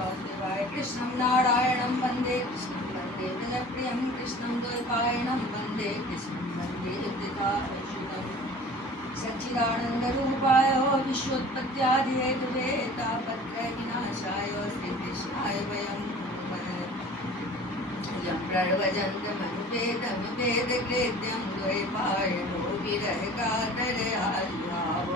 वासुदेवाय कृष्णं नारायणं वन्दे कृष्णं वन्दे प्रियं कृष्णं द्वैपायनं वन्दे कृष्णं वन्दे विद्याच्युतं सच्चिदानन्दरूपाय विश्वोत्पत्त्यादिहेतवे तापत्रयविनाशाय श्रीकृष्णाय वयं यं प्रव्रजन्तमनुपेदमुपेदकृत्यं द्वैपायनो विरहकातरयायुभाव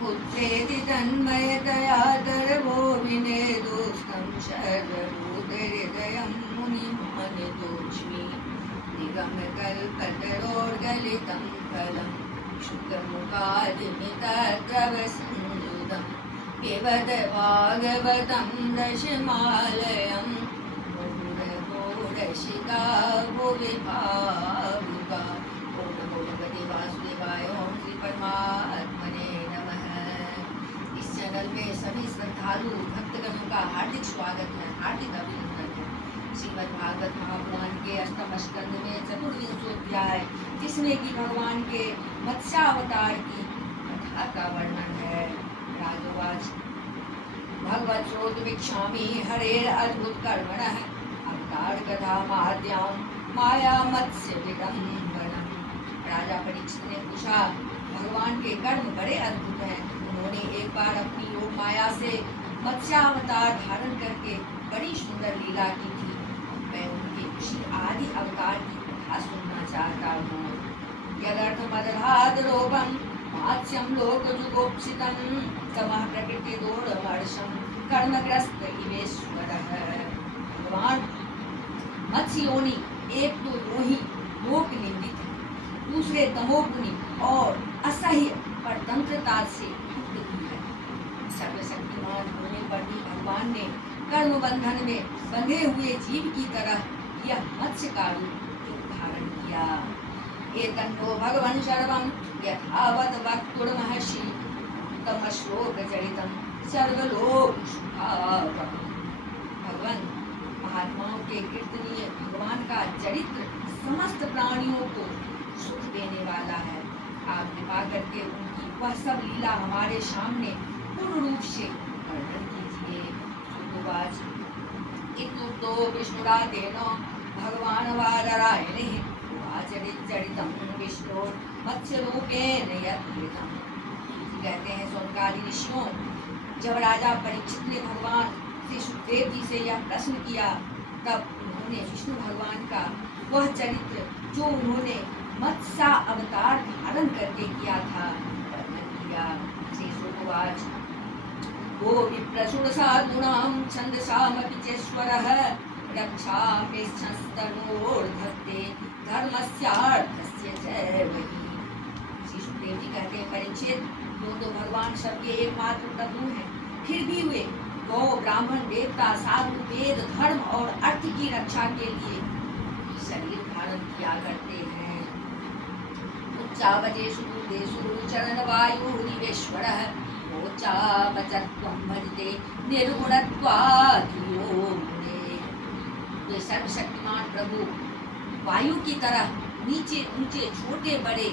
पुत्रेति तन्मयतया दर्भो विनेदुस्तं शर्वभूतहृदयं मुनिं मनितोऽस्मि निगमकल्पतरोर्गलितं फलं शुकमुखादिमितद्रवसंयुतं पिबत भागवतं दशमालयं रसिका भुवि भावुका। ओम नमो भगवते वासुदेवाय। ओम श्री परमात्मने नमः। इस चैनल में सभी श्रद्धालु भक्तगणों का हार्दिक स्वागत है, हार्दिक अभिनंदन है। श्रीमद् भागवत महापुराण के अष्टम स्कंद में चतुर्विंशोध्याय, जिसमें कि भगवान के मत्स्यावतार की कथा का वर्णन है। राजोवाच भगवत श्रोतुमिच्छामि हरेर अद्भुत कर्मणः अवतार कथा माद्यां माया मत्स्य विडम्बनम्। राजा परीक्षित ने पूछा, भगवान के कर्म बड़े अद्भुत हैं। उन्होंने एक बार अपनी योग माया से मत्स्यावतार धारण करके बड़ी सुंदर लीला की थी। मैं उनके उसी आदि अवतार की कथा सुनना चाहता हूँ। यदर्थमदधादरोपं मात्स्यं लोकजुगोप्सितं तमः प्रकृतिदोषमर्षं कर्मग्रस्त इवेश्वरः। भगवान मत्स्य योनि एक तो योनि लोक निंदित है, दूसरे तमोगुणी और असह्य परतंत्रता से युक्त भी है। सर्वशक्तिमान होने पर भी भगवान ने कर्म बंधन में बंधे हुए जीव की तरह यह मत्स्य का रूप धारण किया। एतन्नो भगवन् सर्वं यथावत् वक्तुर्महर्षि तमश्लोकचरितं सर्वलोक सुखावहम्। भगवान महात्माओं के कीर्तनीय भगवान का चरित्र समस्त प्राणियों को सुख देने वाला है। आप कृपा करके उनकी वह सब लीला हमारे सामने पूर्ण रूप से वर्णन कीजिए। सुतोवाच इत्युक्तो विष्णुरातेन भगवान् वादरायणः चरितं विष्णु मत्स्यरूपेण यत्कृतं। कहते हैं सोनकादि ऋषियों, जब राजा परीक्षित ने भगवान श्री सुखदेव जी से यह प्रश्न किया, तब उन्होंने विष्णु भगवान का वह चरित्र जो उन्होंने मत्स्य अवतार धारण करके किया था वर्णन किया। श्री सुखवाच वो विप्रसुर साधूनां छन्दसामपि चेश्वरः रक्षामिच्छस्तनोर्धत्ते धर्मस्यार्थस्य च वही। श्री सुखदेव जी कहते हैं, परीक्षित, वो तो भगवान सबके एकमात्र प्रभु हैं, फिर भी वे गौ ब्राह्मण देवता साधु वेद धर्म और अर्थ की रक्षा के लिए शरीर धारण किया करते हैं। उच्चावचेषु देशु चरण वायु निवेश्वरः ओचावचत्वं भजते निर्गुणत्वाधियो मुने। वे सर्वशक्तिमान प्रभु वायु की तरह नीचे ऊंचे छोटे बड़े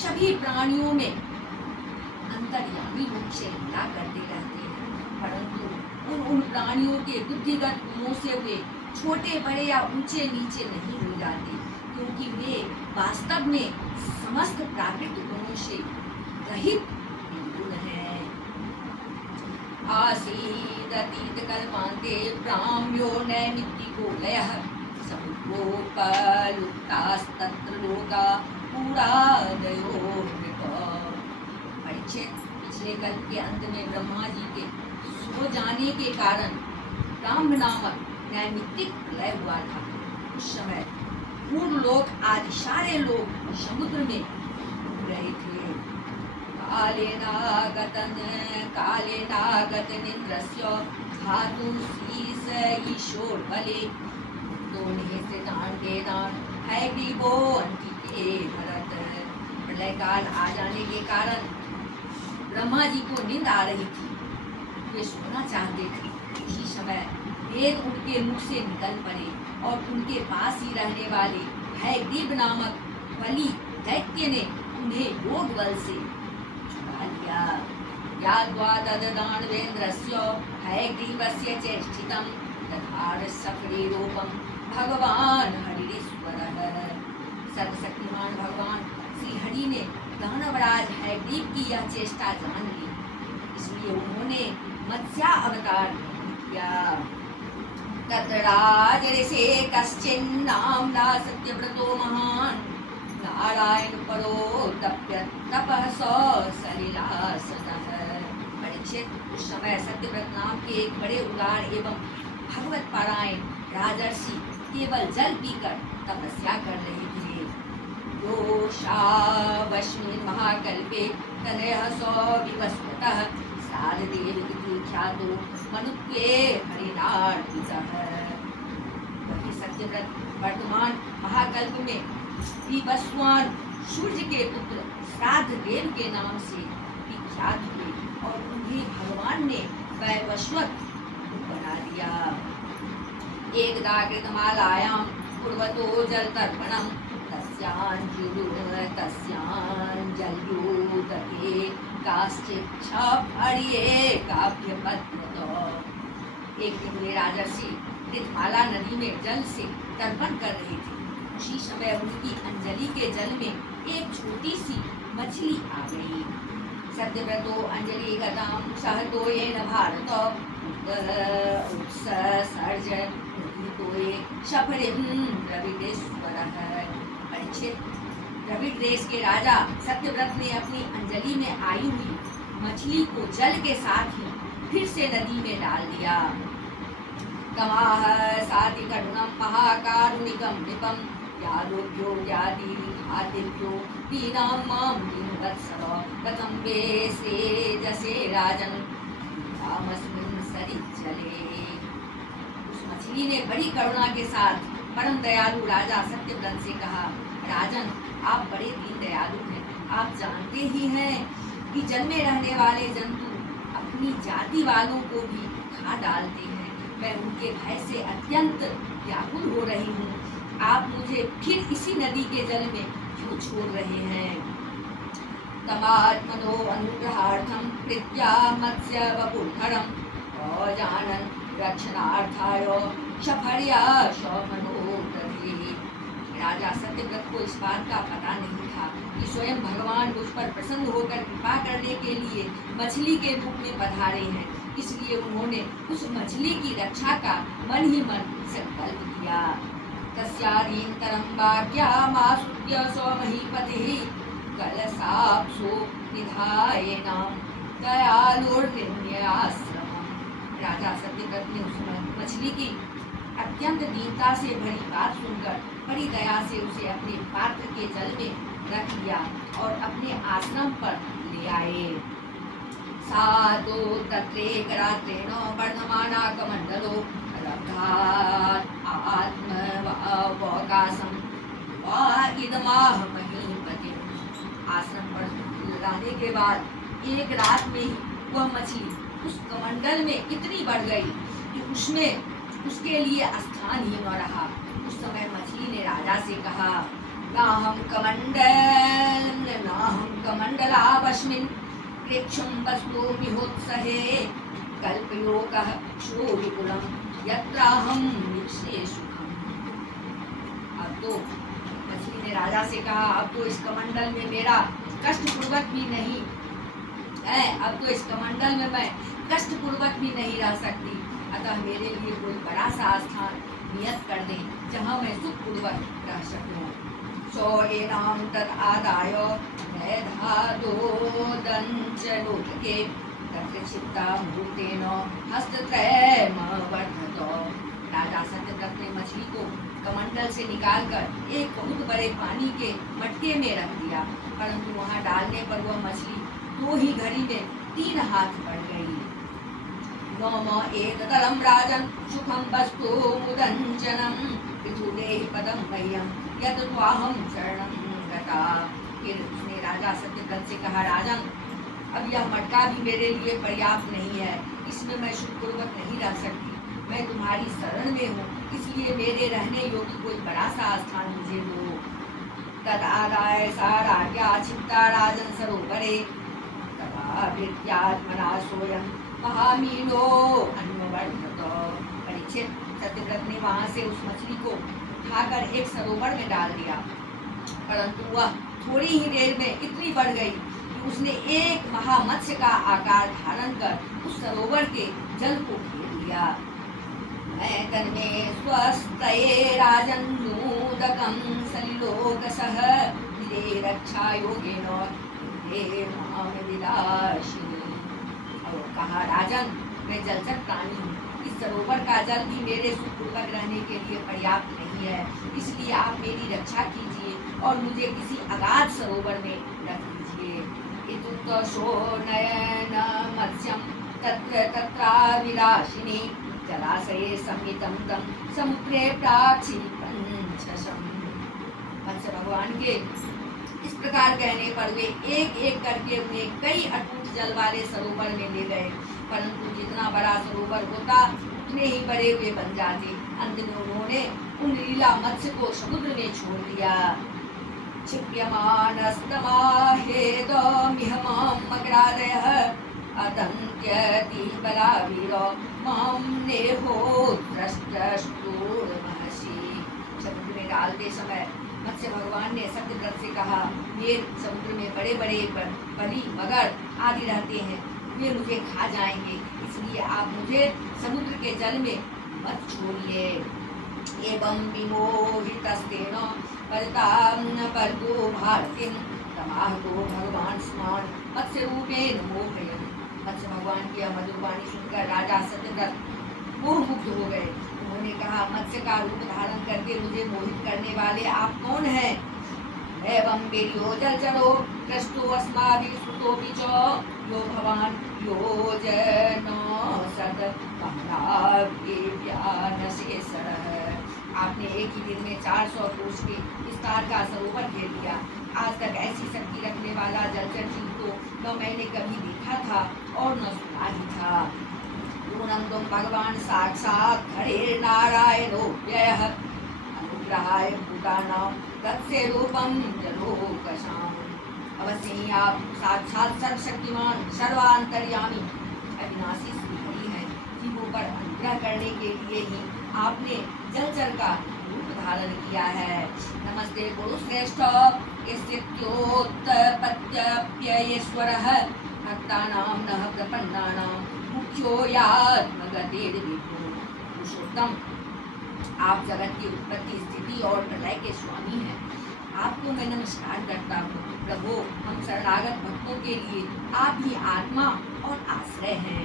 सभी प्राणियों में अंतर्यामी रूप से लीला करते रहते हैं, परंतु उन प्राणियों के बुद्धिगत गुणों से वे छोटे बड़े या ऊंचे नीचे नहीं हो जाते, क्योंकि वे वास्तव में समस्त प्राकृतिक गुणों से रहित निर्गुण हैं। आसीदतीत कल्पान्ते ब्राह्म्यो नैमित्तिको लयः समुद्रोपलुप्तास्तत्र लोका पुरादयो नृप। परीक्षित, पिछले कल्प के अंत में ब्रह्मा जी के सो जाने के कारण ब्राह्म नामक नैमित्तिक प्रलय हुआ था। उस समय पूर्ण लोक आदि सारे लोग समुद्र में डूब रहे थे। कालेनागतन इंद्रस्य धातु शीस ईशोर बले दोने से दान है वो अंतिके भरत। प्रलय काल आ जाने के कारण ब्रह्मा जी को नींद आ रही थी, वे सोना चाहते थे। उसी समय वेद उनके मुख से निकल पड़े और उनके पास ही रहने वाले हयग्रीव नामक बलि दैत्य ने उन्हें योग बल से छुड़ा लिया। याद्वा तद्दानवेन्द्रस्य हयग्रीवस्य चेष्टितं तथारसफले रूपं भगवान हरिश्वरः। सर्वशक्तिमान भगवान श्री हरि ने दानवराज हयग्रीव की यह चेष्टा जान ली, इसलिए उन्होंने मत्स्य अवतार किया। तत्र ऋषे कश्चिन्नाम्ना सत्यव्रतो महान् नारायण परो तप्य तपसो सलिलासतः। परीक्षित, उस समय सत्यव्रत नाम के एक बड़े उदार एवं भगवत पारायण राजर्षि केवल जल पीकर तपस्या कर रहे थे। योषावस्मिन् महाकल्पे तनयः सो विवस्वतः सारदेव इति ख्यातो मनुत्वे हरिणार्पितः। वही सत्यव्रत वर्तमान महाकल्प में विवस्वान सूर्य के पुत्र श्राद्ध देव के नाम से विख्यात हुए और उन्हें भगवान ने वैवस्वत बना दिया। एकदा कृतमालायां पूर्वतो जलतर्पणं तस्याञ्जल्योदके काश्चिच्छफर्ये काव्यपद्मतो। एक दिन वे राजर्षि कृतमाला नदी में जल से तर्पण कर रहे थे। उसी समय उनकी अंजलि के जल में एक छोटी सी मछली आ गई। सत्यव्रतो अंजलि गतां सहतो येन भारत उत्सर्ज तोये शफरिं द्रविडेश्वरः। परीक्षित, द्रविड़ देश के राजा सत्यव्रत ने अपनी अंजलि में आई हुई मछली को जल के साथ ही फिर से नदी में डाल दिया। तमाह साति करुणं महाकारुणिकं नृपं यादोभ्यो यादिभ्यो दीनां मां दीनवत्सर कथं वे सेजसे राजन् तामस्मिन् सरिज्जले। उस मछली ने बड़ी करुणा के साथ परम दयालु राजा सत्यव्रत से कहा, राजन, आप बड़े दीन दयालु हैं। आप जानते ही हैं कि जल में रहने वाले जंतु अपनी जाति वालों को भी खा डालते हैं। मैं उनके भय से अत्यंत व्याकुल हो रही हूँ। आप मुझे फिर इसी नदी के जल में क्यों छोड़ रहे हैं? तमात्मनो अनुग्रहार्थं कृत्या मत्स्य वपुर्धरं अजानन् रक्षणार्थाय शफर्या शमनोदधे। राजा सत्यव्रत को इस बात का पता नहीं था कि स्वयं भगवान मुझ पर प्रसन्न होकर कृपा करने के लिए मछली के रूप में पधारे हैं। इसलिए उन्होंने उस मछली की रक्षा का मन ही मन संकल्प किया। तस्यादीन्तरं वाक्यामासुत्य स्वमहीपतिः कलशाप्सो निधायेनां दयालुर्निन्याश्रमम्। राजा सत्यव्रत ने उस मछली की अत्यंत दीनता से भरी बात सुनकर बड़ी दया से उसे अपने पात्र के जल में रख लिया और अपने आश्रम पर ले आए। साधो तत्रेकरात्रेण वर्धमाना कमंडलो रब्धात् आत्मवकाशं वा इदमाह महीपतिम्। आश्रम पर लाने के बाद एक रात में ही वह मछली उस कमंडल में इतनी बढ़ गई कि उसमें उसके लिए स्थान ही न रहा। उस समय मछली ने राजा से कहा, नाहं कमंडलावस्मिन् प्रेक्षं वस्तु मिहोत्सहे कल्पयोगः क्षोभिकुलं यत्राहं निक्षे सुखम्। अब तो मछली ने राजा से कहा, अब तो इस कमंडल में मेरा कष्टपूर्वक भी नहीं है, अब तो इस कमंडल में मैं कष्टपूर्वक भी नहीं रह सकती। अतः मेरे लिए कोई बड़ा सा स्थान नियत कर दे जहाँ मैं सुखपूर्वक रह सकूँ। सो एनाम तद आदाय मेधादोदंचलोके तत्रचित्ता मूर्तेन हस्तत्रयमवर्धत। राजा सत्यव्रत ने मछली को कमंडल से निकालकर एक बहुत बड़े पानी के मटके में रख दिया, परंतु वहाँ डालने पर वह मछली 2 ही घड़ी में 3 हाथ बढ़ गई। नम एतदलं राजन् सुखं वस्तु मुदञ्जनं विधुदेहि पदं मह्यं यत् त्वाहं शरणं गता। फिर उसने राजा सत्यव्रत से कहा, राजन, अब यह मटका भी मेरे लिए पर्याप्त नहीं है, इसमें मैं सुखपूर्वक नहीं रह सकती। मैं तुम्हारी शरण में हूँ, इसलिए मेरे रहने योग्य कोई बड़ा सा स्थान मुझे दो। तदादाय सा राज्ञा चित्ता राजन सरोवरे तदा भृत्यात्मना सोयम महामीनो अन्ववर्धत। परीक्षित, सत्यव्रत ने वहां से उस मछली को उठाकर एक सरोवर में डाल दिया, परंतु वह थोड़ी ही देर में इतनी बढ़ गई कि उसने एक महामत्स्य का आकार धारण कर उस सरोवर के जल को घेर लिया। मैं तन्मे स्वस्तये राजन्नूदकं सलिलोकसः विदे रक्षा योगेन विदे माम विलासिनी। और कहा, राजन, मैं जलचर प्राणी हूँ, इस सरोवर का जल भी मेरे सुखपूर्वक रहने के लिए पर्याप्त नहीं है, इसलिए आप मेरी रक्षा कीजिए और मुझे किसी अगाध सरोवर में रख दीजिए। इतुतशो नयन मत्स्यम तत्र तत्राविलासिनी जलाशये संहितं तं समुद्रे प्राची पंचशम। मत्स्य भगवान के इस प्रकार कहने पर वे एक एक करके उन्हें कई अटूट जल वाले सरोवर में ले गए, परंतु जितना बड़ा सरोवर होता उतने ही बड़े वे बन जाते। अंत में उन्होंने उन लीला मत्स्य को समुद्र में छोड़ दिया। क्षिप्यमानस्तमाहेदमिह मां मकरादयः अतन्त्यति बलावीरो मां नेहो द्रष्टुर्महर्षि। समुद्र में डालते समय मत्स्य भगवान ने सत्यव्रत से कहा, ये समुद्र में बड़े बड़े बली मगर आदि रहते हैं, वे मुझे खा जाएंगे, इसलिए आप मुझे समुद्र के जल में मत छोड़िए। एवं विमोहितस्तेन परतां परतो भारतीं तमाहतो भगवान स्मान् मत्स्य रूपेण मोहयन्। मत्स्य भगवान की मधुर वाणी सुनकर राजा सत्यव्रत मोहमुग्ध हो गए। उन्होंने कहा, मत्स्य का रूप धारण करके मुझे मोहित करने वाले आप कौन हैं? एवं वीर्यो जलचरो कृष्टो अस्माभिः श्रुतोऽपि च यो भवान् योजनो सद महाव्यानशेषरः। आपने एक ही दिन में 400 कोष के विस्तार का सरोवर घेर लिया। आज तक ऐसी शक्ति रखने वाला जलचर जीव को न मैंने कभी देखा था और न सुना ही था। पूर्णं भगवान साक्षात् हरिर्नारायणो व्ययः अनुग्रहाय भूतानां तस्य रूपं जलोकशाम्। अवश्य ही आप साक्षात सर्वशक्तिमान सर्वांतर्यामी अविनाशी श्रीहरि हैं। जीवों पर अनुग्रह करने के लिए ही आपने जलचर का रूप धारण किया है। नमस्ते गुरुश्रेष्ठ यस्योत्पत्त्यप्ययेश्वरः भक्तानां नः प्रपन्नानां मुख्यो यात्मगतिर्विभुः। पुरुषोत्तम, आप जगत की उत्पत्ति, स्थिति और प्रलय के स्वामी हैं। आपको मैं नमस्कार करता हूँ। प्रभु, हम शरणागत भक्तों के लिए आप ही आत्मा और आश्रय हैं।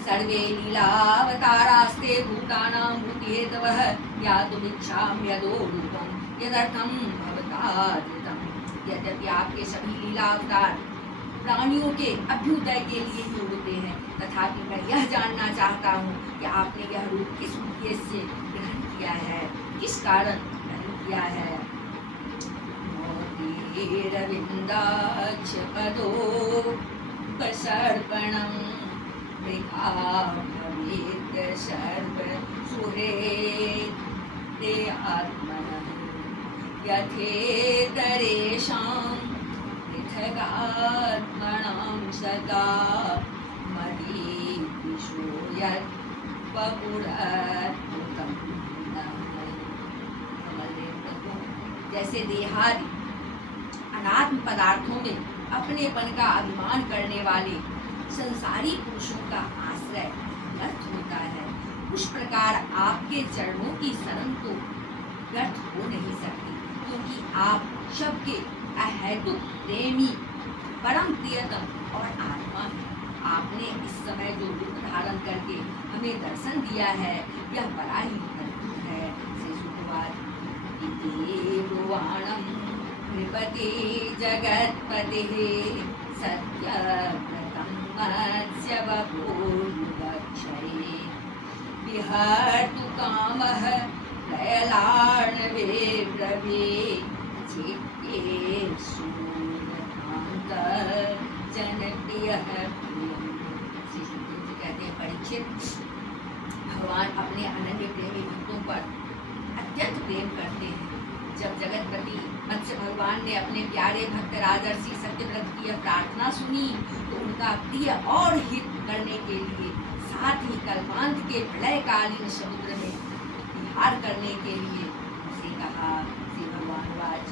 सर्वे लीलावतारास्ते भूतानां भूतिहेतवः ज्ञातुमिच्छाम्यदो रूपं यदर्थं भवता धृतं। यद्यपि आपके सभी लीला अवतार प्राणियों के अभ्युदय के लिए ही होते हैं, तथापि मैं यह जानना चाहता हूँ कि आपने यह रूप किस उद्देश्य से ग्रहण किया है, किस कारण ग्रहण किया है। मोदीरविन्दाक्षपदोपसर्पणं मृगा भवेत् सर्वसुहृदे आत्मनः यथेतरेषां पृथगात्मनां सदा मदीविषो यद्वपुरद्भुतं। जैसे देहादि अनात्म पदार्थों में अपनेपन का अभिमान करने वाले संसारी पुरुषों का आश्रय व्यर्थ होता है, उस प्रकार आपके चरणों की शरण तो व्यर्थ हो नहीं सकती, क्योंकि आप सबके अहेतुक प्रेमी परम प्रियतम और आत्मा है। आपने इस समय जो रूप धारण करके हमें दर्शन दिया है, यह बड़ा ही अद्भुत है। श्री सुखवाद ब्रुवाणं नृपति जगत्पतिः सत्यव्रतं मत्स्यवपुर्विवक्षये विहर्तु कामः प्रयलार्णवे ब्रवे जनप्रियः प्रियम्। श्री सुखदेव जी कहते हैं, परीक्षित, भगवान अपने अनन्य प्रेमी भक्तों पर अत्यंत प्रेम करते हैं। जब जगतपति मत्स्य भगवान ने अपने प्यारे भक्त राजर्षि सत्यव्रत की यह प्रार्थना सुनी तो उनका प्रिय और हित करने के लिए साथ ही कल्पांत के प्रलयकालीन समुद्र में विहार करने के लिए उसे कहा। श्री भगवान वाच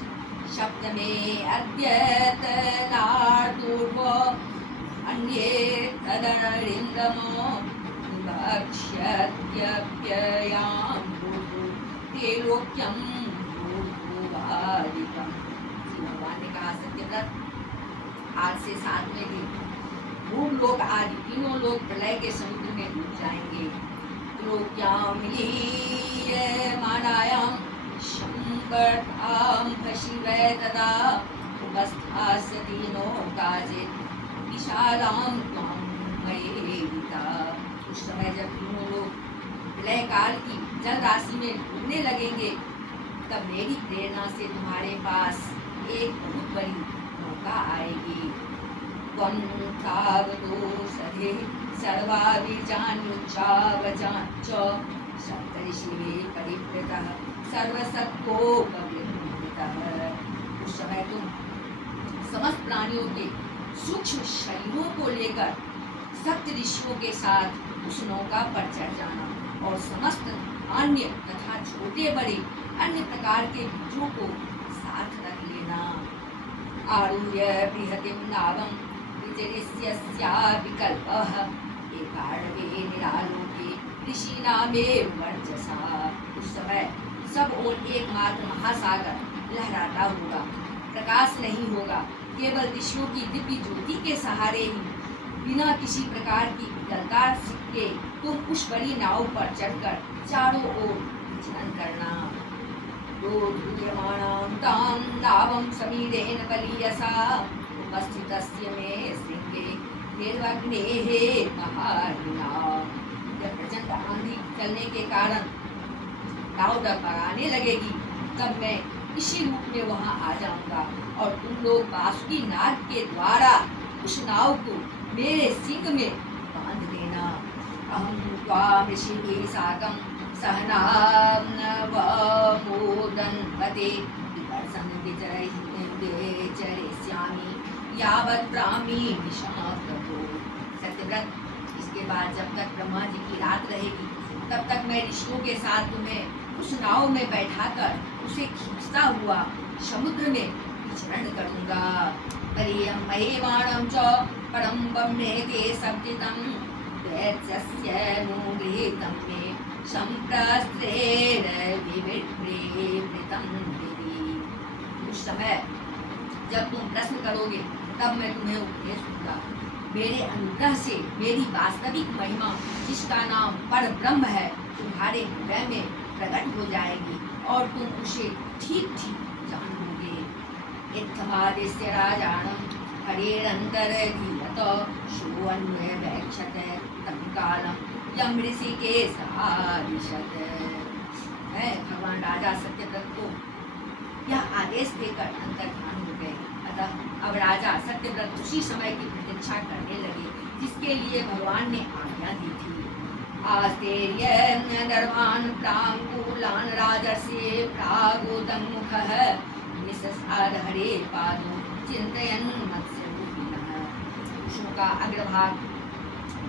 सप्तमे अद्यतनार्दूर्व अन्ये तदरिंदमो भक्ष्यत्यप्ययां त्रिलोक्यं भूभादिकम्। भगवान ने कहा सत्यव्रत आज से 7वें दिन भूम लोक आदि तीनों लोग प्रलय के समुद्र में डूब जाएंगे। त्रिलोक्यां लीयमानायां शंकरां भशिवै तदा उपस्थास्यति नो काचित् विशालां त्वां मयेहिता। उस समय जब तीनों लोग प्रलय काल की जल राशि में डूबने लगेंगे तब मेरी प्रेरणा से तुम्हारे पास एक बहुत बड़ी नौका आएगी। त्वं तावदोषधे सर्वाभिजान्युच्चावचाञ्च सप्तऋषिवे परिवृतः सर्वसत्त्वोपवितः। उस समय तुम समस्त प्राणियों के सूक्ष्म शरीरों को लेकर सप्त ऋषियों के साथ उस नौका पर चढ़ जाना और समस्त अन्य तथा छोटे बड़े अन्य प्रकार के बीजों को साथ रख लेना। आरुह्य बृहतिं नावं विचरिष्यस्या विकल्पः एकाडवे निरालोके ऋषीणामेव वर्चसा। उस समय सब ओर एकमात्र महासागर लहराता होगा, प्रकाश नहीं होगा, केवल ऋषियों की दिव्य ज्योति के सहारे ही बिना किसी प्रकार की विकलता के तुम उस बड़ी नाव पर चढ़कर चारों ओर विचरण करना। दोधूयमानां तां नावं समीरेण बलीयसा उपस्थितस्य मे श्रृंगे निर्वग्नेः महारिणा। जब प्रचंड आंधी चलने के कारण नाव डगमगाने लगेगी तब मैं इसी रूप में वहां आ जाऊंगा और तुम लोग बासुकी नाग के द्वारा उस नाव को मेरे सिंग में बांध देना। अहं त्वां ऋषिभिः साकं सहनावमोदन्वते विकर्षं विचरिष्यामि यावत् ब्राह्मी निशाप्रभो। सत्यव्रत इसके बाद जब तक ब्रह्मा जी की रात रहेगी तब तक मैं ऋषियों के साथ तुम्हें उस नाव में बैठाकर उसे खींचता हुआ समुद्र में विचरण करूंगा। परियं महीवाणं च परं वम्नेते सब्दितं दैत्यस्य नुगृहीतं मे संप्रस्त्रेण विविधृतं दिवि। उस समय जब तुम प्रश्न करोगे तब मैं तुम्हें उपदेश दूंगा। मेरे अनुग्रह से मेरी वास्तविक महिमा जिसका नाम पर ब्रह्म है तुम्हारे हृदय में प्रकट हो जाएगी और तुम उसे ठीक ठीक जान लोगे। इत्थमादिस्य राजानं हरेरन्तरधीयत शोऽन्वयवैक्षते तं कालं यं ऋषिकेशः। मैं भगवान राजा सत्यव्रत को यह आदेश देकर अंतर्धान हो गए। अतः अब राजा सत्यव्रत उसी समय की प्रतीक्षा करने लगे जिसके लिए भगवान ने आज्ञा दी थी। आस्तेर्यं दर्भान् प्राङ्कुलान् राजर्षि प्रागोदमुखः निससार हरे पादो चिन्तयन् मत्स्यरूपिणः। पुरुषों का अग्रभाग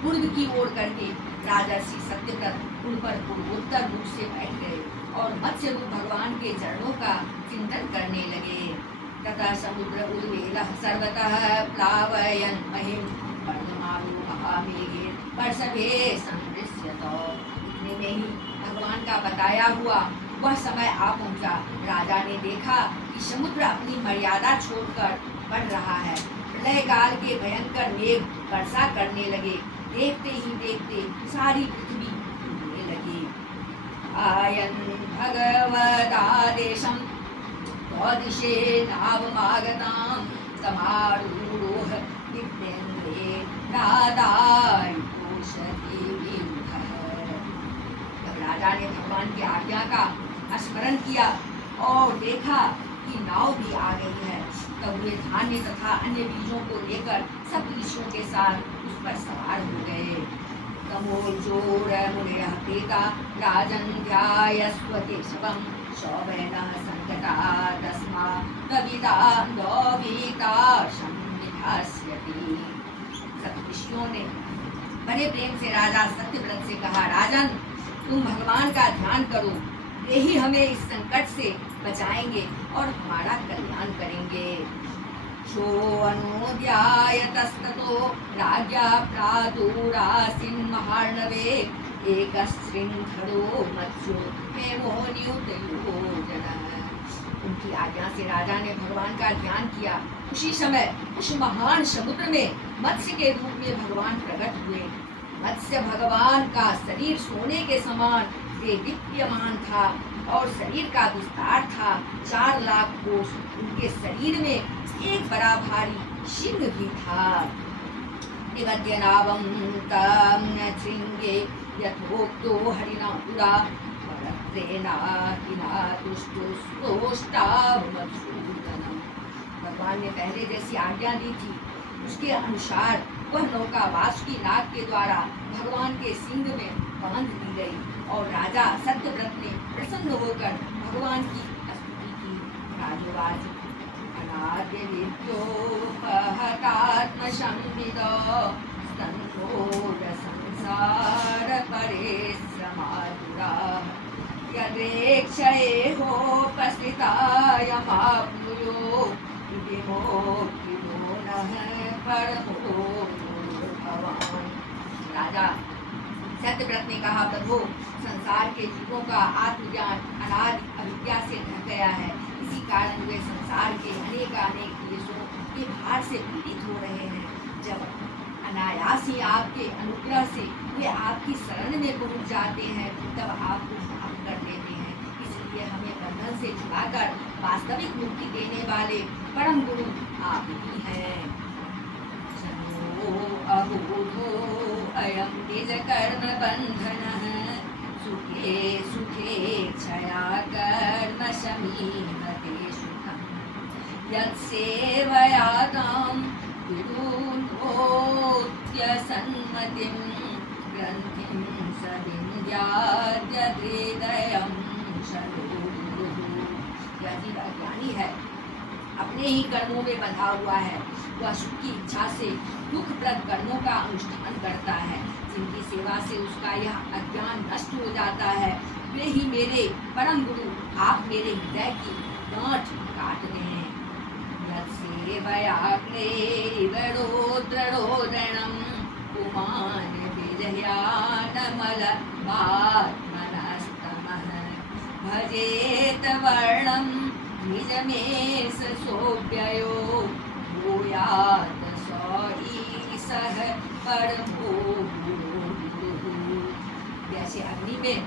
पूर्व की ओर करके राजर्षि सत्यव्रत उन पर पूर्वोत्तर रूप से बैठ गए और मत्स्य रूप भगवान के चरणों का चिंतन करने लगे। तथा समुद्र उद्वेलः सर्वतः प्लावयन् महिं वर्धमानो महामेघे वर्षभे संदृश्यत। इतने में ही भगवान का बताया हुआ वह समय आ पहुंचा। राजा ने देखा कि समुद्र अपनी मर्यादा छोड़कर बढ़ रहा है। प्रलय काल के भयंकर मेघ वर्षा करने लगे। देखते ही देखते सारी पृथ्वी डूबने लगी। आयन भगवदादेशं त्वदिशे नावमागतां समारूढः दिव्येन्द्रे नादायुषति विमुखः। तब राजा ने भगवान की आज्ञा का स्मरण किया और देखा कि नाव भी आ गई है। तब वे धान्य तथा अन्य बीजों को लेकर सब ऋषियों के साथ उस पर सवार हो गए। तमोर्जोरमुनियः पेता राजन् ध्यायस्व केशवं शोभनः सङ्कटात् तस्माद्भविताशं विधास्यति। सप्तऋषियों ने बड़े प्रेम से राजा सत्यव्रत से कहा, राजन तुम भगवान का ध्यान करो, वे ही हमें इस संकट से बचाएंगे और हमारा कल्याण करेंगे। शो अनुद्यायतस्ततो राज्ञा प्रादुरासीन् महार्णवे एकशृङ्खलो मत्स्यो हेमोऽन्युतयोजनः। उनकी आज्ञा से राजा ने भगवान का ध्यान किया। उसी समय उस महान समुद्र में मत्स्य के रूप में भगवान प्रकट हुए। मत्स्य भगवान का शरीर सोने के समान दीप्यमान था और शरीर का विस्तार था 4 लाख कोष। उनके शरीर में एक बड़ा भारी सिंह भी था। निवद्यनावं तं शृंगे यथोक्तो हरिणा पुरा परत्रेणाहिनातुष्टुष्टोष्टावमधुसूदनम्। भगवान ने पहले जैसी आज्ञा दी थी उसके अनुसार वह नौका वासुकी नाग के द्वारा भगवान के सिंह में बांध दी गई और राजा सत्यव्रत ने प्रसन्न होकर भगवान की स्तुति की। राजोवाच अनाद्य विद्योपहतात्मसंविदो स्तंभोर संसार परेश्रमातुरा यदेक्षयेहोपस्थितायमाप्नुयो विमोक्तिनो नः परमो भवान्। राजा सत्यव्रत ने कहा, प्रभु संसार के जीवों का आत्मज्ञान अनादि अविद्या से ढक गया है, इसी कारण वे संसार के अनेक क्लेशों के भार से पीड़ित हो रहे हैं। जब अनायास ही आपके अनुग्रह से वे आपकी शरण में पहुंच जाते हैं तब आपको माफ कर देते हैं। इसलिए हमें बंधन से छुड़ाकर वास्तविक मुक्ति देने वाले परम गुरु आप ही हैं। अबोधो अयं निज कर्म बंधनः सुखे सुखे क्षया कर्म शमीमते सुखम् यत्सेवया तां विदुनोत्य सन्मतिं ग्रन्थिं स विन्द्याद्य हृदयं शलोः। यह जीव अज्ञानी है, अपने ही कर्मों में बंधा हुआ है। वह सुख की इच्छा से दुखप्रद कर्मों का अनुष्ठान करता है। जिनकी सेवा से उसका यह अज्ञान नष्ट हो जाता है वे ही मेरे परम गुरु। आप मेरे हृदय की गांठ काट दें। यत्सेवया क्लेवरोद्ररोदनं पुमान् विजयानमलपात्मनस्तमः भजेत वर्णं निजमेष सोऽव्ययो भूयात् स ईशः परमो गुरुः। जैसे अग्नि में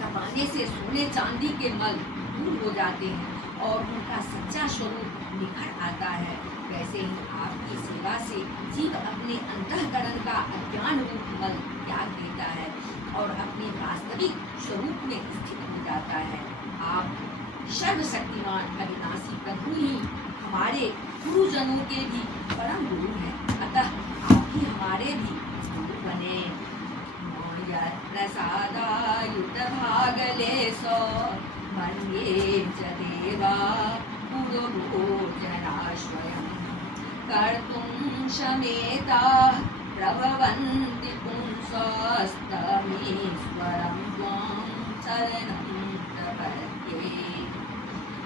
तपाने से सोने चांदी के मल दूर हो जाते हैं और उनका सच्चा स्वरूप निखर आता है, वैसे ही आपकी सेवा से जीव अपने अंतःकरण का अज्ञान रूप मल त्याग देता है और अपने वास्तविक स्वरूप में स्थित हो जाता है। आप सर्वशक्तिमान अविनाशी प्रभु ही हमारे गुरुजनों के भी परम गुरु हैं, अतः आप ही हमारे भी गुरु बने। प्रसादायुत भागले सो मन्ये च देवा पुरोजना स्वयं कर्तुं शमेता प्रभवन्ति पुंसस्तमीश्वरं त्वां शरणं प्रपद्ये।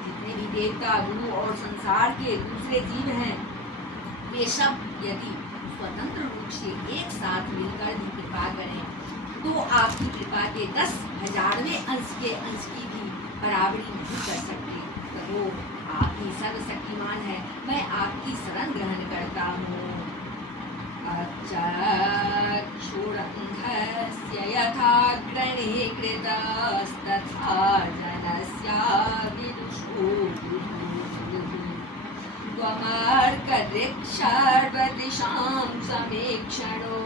जितने भी देवता गुरु और संसार के दूसरे जीव हैं वे सब यदि स्वतंत्र रूप से एक साथ मिलकर भी कृपा करें तो आपकी कृपा के 10,000वें अंश के अंश की भी बराबरी नहीं कर सकते। तो आप ही सर्वशक्तिमान है, मैं आपकी शरण ग्रहण करता हूँ। चक्षुरन्धस्य यथा ग्रणीकृतस्तथा जनस्या विदुषो त्वमर्कदृक्सर्वदिशां समीक्षणो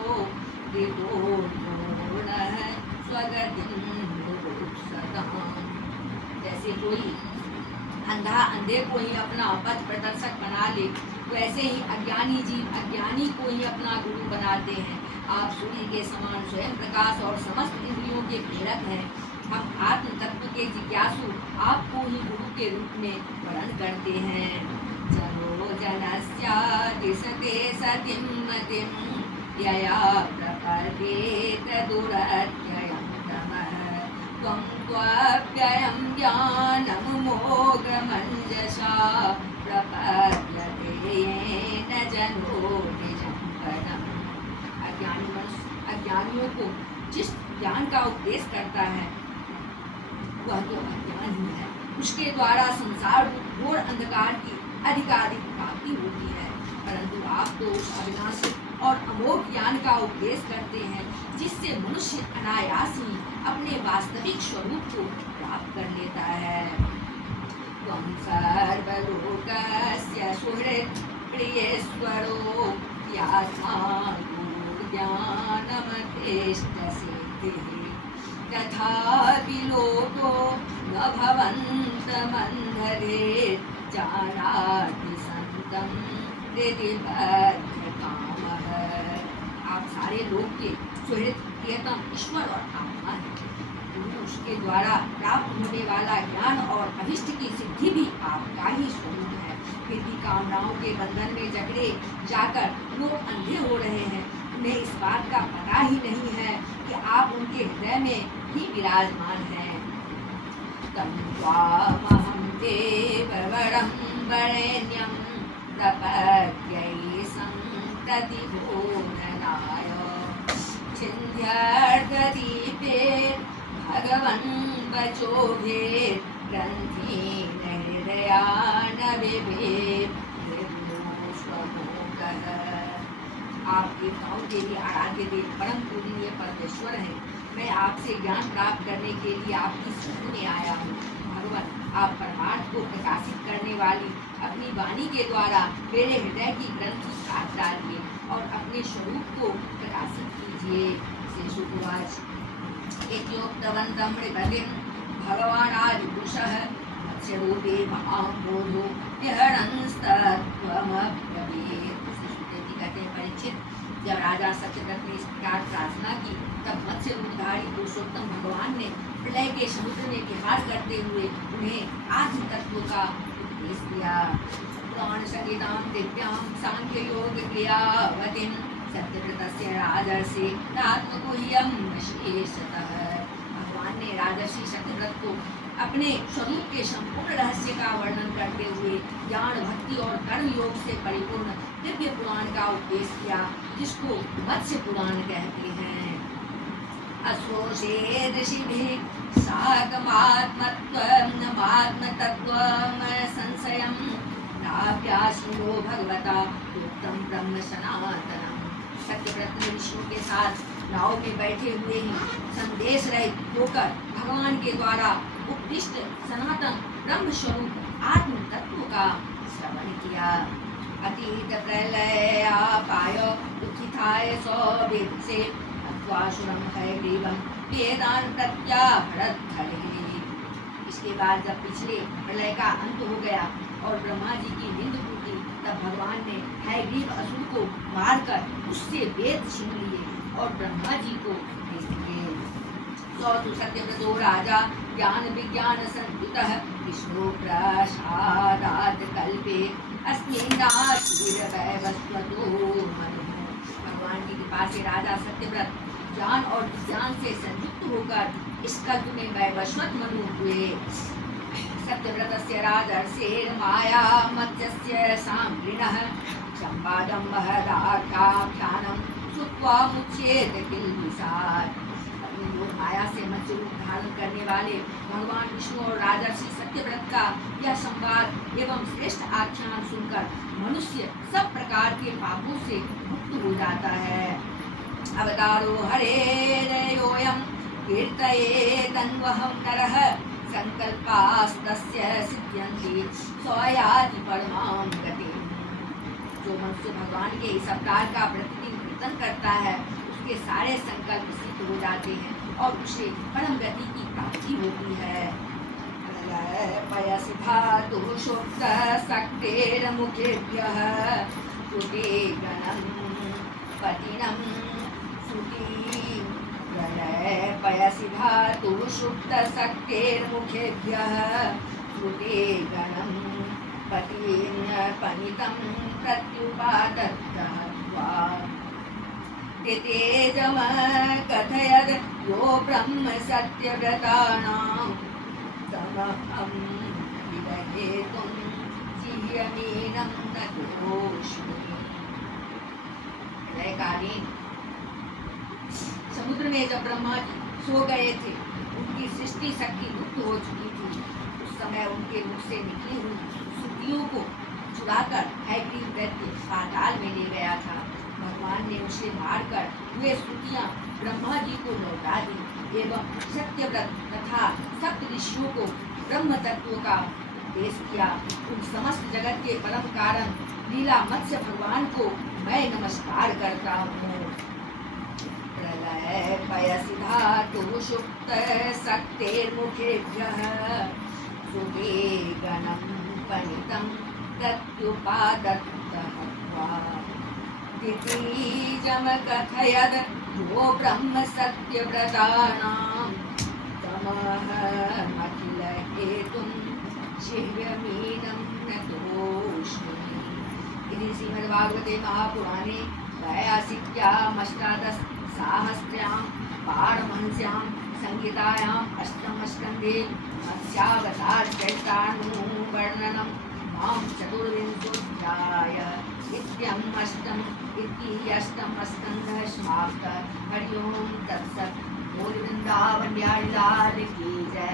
विभोर्नः स्वगतिं सदाम्। जैसे कोई अंधा अंधे को ही अपना पथ प्रदर्शक बना ले, वैसे ही अज्ञानी जीव अज्ञानी को ही अपना गुरु बनाते हैं। आप सूर्य के समान स्वयं प्रकाश और समस्त इंद्रियों के प्रेरक हैं। हम आत्म तत्व के जिज्ञासु आपको ही गुरु के रूप में वर्ण करते हैं। जनो जनस्यादिशते सतिं मतिं यया प्रपद्येत दुरत्ययं तमः त्वं त्वाप्ययं ज्ञानमुमोघमञ्जसा प्रपद्यते येन जनो निजं पदम्। अज्ञानियों को जिस ज्ञान का उपदेश करता है वह तो अज्ञान ही है। उसके द्वारा संसार घोर अंधकार की अधिकाधिक प्राप्ति होती है। परंतु आप तो उस अविनाशी और अमोघ ज्ञान का उपदेश करते हैं जिससे मनुष्य अनायास ही अपने वास्तविक स्वरूप को प्राप्त कर लेता है। त्वं सर्वलोकस्य सुहृत् प्रियेश्वरो यात्मा ज्ञानमतेष्टसिद्धिः तथापि लोको न भवन्तमन्धरे जानाति संतं हृदि बद्धकामः। आप सारे लोक के सुहृद प्रियतम ईश्वर और आत्मा हैं। उसके द्वारा प्राप्त होने वाला ज्ञान और अभिष्ट की सिद्धि भी आपका ही स्वरूप है। फिर भी कामनाओं के बंधन में जकड़े जाकर लोग अंधे हो रहे हैं। उन्हें इस बात का पता ही नहीं है कि आप उनके हृदय में ही विराजमान हैं। तं त्वामहं देववरं वरेण्यं प्रपद्ये संतति भुवनाय छिन्द्यार्धदीपे भगवन् वचोभे ग्रन्थीन हृदयान विभेद आप देवताओं के लिए आराध्य देव परम पूजनीय परमेश्वर हैं। मैं आपसे ज्ञान प्राप्त करने के लिए आपकी शरण में आया हूँ। भगवान, आप परमार्थ को प्रकाशित करने वाली अपनी वाणी के द्वारा मेरे हृदय की ग्रंथि काट डालिए और अपने स्वरूप को प्रकाशित कीजिए। शेषुवाच इत्युक्तवन्तं नृपतिं भगवान् आदिपुरुषः मत्स्यरूपे महाबोधो विहरन्स्तत्त्वमब्रवीत्। कहते हैं परीक्षित, जब राजा सत्यव्रत ने इस प्रकार प्रार्थना की तब मत्स्य रूपधारी पुरुषोत्तम भगवान ने प्रलय के समुद्र में विहार करते हुए उन्हें आत्म तत्व का उपदेश दिया। पुराण संगीतां दिव्यां सांख्य योग क्रियावतीं सत्यव्रतस्य राजर्षि आत्मगुह्यं विशेषतः। भगवान ने राजर्षि सत्यव्रत को अपने स्वरूप के संपूर्ण रहस्य का वर्णन करते हुए ज्ञान भक्ति और कर्म योग से परिपूर्ण दिव्य पुराण का उपदेश किया, जिसको मत्स्य पुराण कहते हैं। अशोषे ऋषिभिः साकमात्मत्वं संशयं नाभ्यासो भगवता उक्तं ब्रह्म सनातनम्। सत्यव्रत ने ऋषियों के साथ नाव में बैठे हुए ही संदेश रहित होकर भगवान के द्वारा उपदिष्ट सनातन ब्रह्म स्वरूप आत्म तत्व का श्रवण किया। अतीत प्रलयापाय उत्थिताय सौभिक्षे अत्वासुरं हयग्रीवं वेदान् प्रत्याहरद्धरे। इसके बाद जब पिछले प्रलय का अंत हो गया और ब्रह्मा जी की नींद टूटी, तब भगवान ने हयग्रीव असुर को मारकर उससे वेद छीन लिए और ब्रह्मा जी को दे दिए। तो सत्यव्रतो राजा ज्ञान विज्ञान संयुतः विष्णु प्रसादात् कल्पे अस्मिन्नाशीर्वैवस्वतो मनुः। भगवान की कृपा से राजा सत्यव्रत ज्ञान और विज्ञान से संयुक्त होकर इस कल्प में वैवस्वत मनु हुए। सत्यव्रतस्य राजर्षेर्माया मत्स्यस्य साम्रिणः संवादं महदाख्यानं श्रुत्वा मुच्येत किल्बिषात्। माया से मत्स्य रूप धारण करने वाले भगवान विष्णु और राजर्षि सत्यव्रत का यह संवाद एवं श्रेष्ठ आख्यान सुनकर मनुष्य सब प्रकार के पापों से मुक्त हो जाता है। अवतारो हरेर्योऽयं कीर्तयेदन्वहं नरः संकल्पास्तस्य सिद्ध्यन्ति स्वयाति परमां गतिम्। जो मनुष्य भगवान के इस अवतार का प्रतिदिन कीर्तन करता है, उसके सारे संकल्प सिद्ध हो जाते हैं और उसे परम गति की प्राप्ति होती है। पयसि धातुषोक्त शक्तेर्मुखेभ्यः तुते गणं पतिनं प्रलयपयसि धातु सुप्तशक्तेर्मुखेभ्यः श्रुते गणं पतिं पनितं प्रत्युपादत्तः तेजमकथयद् यो ब्रह्म सत्यव्रतानां तमहं विदहेतुं जिह्यमीनं न दोष्मि। प्रलयकालीन समुद्र में जब ब्रह्मा जी सो गए थे, उनकी सृष्टि शक्ति लुप्त हो चुकी थी। उस समय उनके मुख से निकली हुई श्रुतियों को चुराकर हैग्रीव दैत्य पाताल में ले गया था। भगवान ने उसे मारकर वे श्रुतियां ब्रह्मा जी को लौटा दी एवं सत्यव्रत तथा सप्त ऋषियों को ब्रह्म तत्व का उपदेश किया। उन समस्त जगत के परम कारण लीला मत्स्य भगवान को मैं नमस्कार करता हूँ। प्रलयपयसि धातु सुप्तशक्तेर्मुखेभ्यः श्रुते गणं पनितं प्रत्युपादत्तः दितिजमकथयद् यो ब्रह्म सत्यव्रतानां तमहमखिलहेतुं जिह्यमीनं न दोष्मि। इति श्रीमद्भागवते महापुराणे त्रयाशीत्यामष्टादशसाहस्र्यां पारमहंस्यां संहितायाम् अष्टमस्कन्धे मत्स्यावतारचरितानुवर्णनं मां चतुर्विंशोऽध्याय अष्टमस्कन्धः समाप्तः। हरि ओम तत्सत्। बोल वृंदावन बिहारी लाल की जय,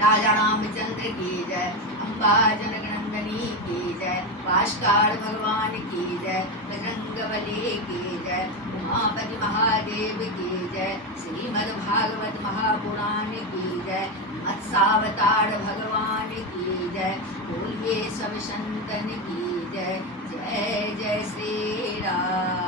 राजा रामचंद्र की जय, अम्बा जनकनंदनी की जय, भास्कर भगवान की जय, बजरंगबली की जय, उमापति महादेव की जय, श्रीमद्भागवत महापुराण की जय, मत्स्यावतार भगवान की जय। बोलिए सब संतन की जय। जय जय श्री राम।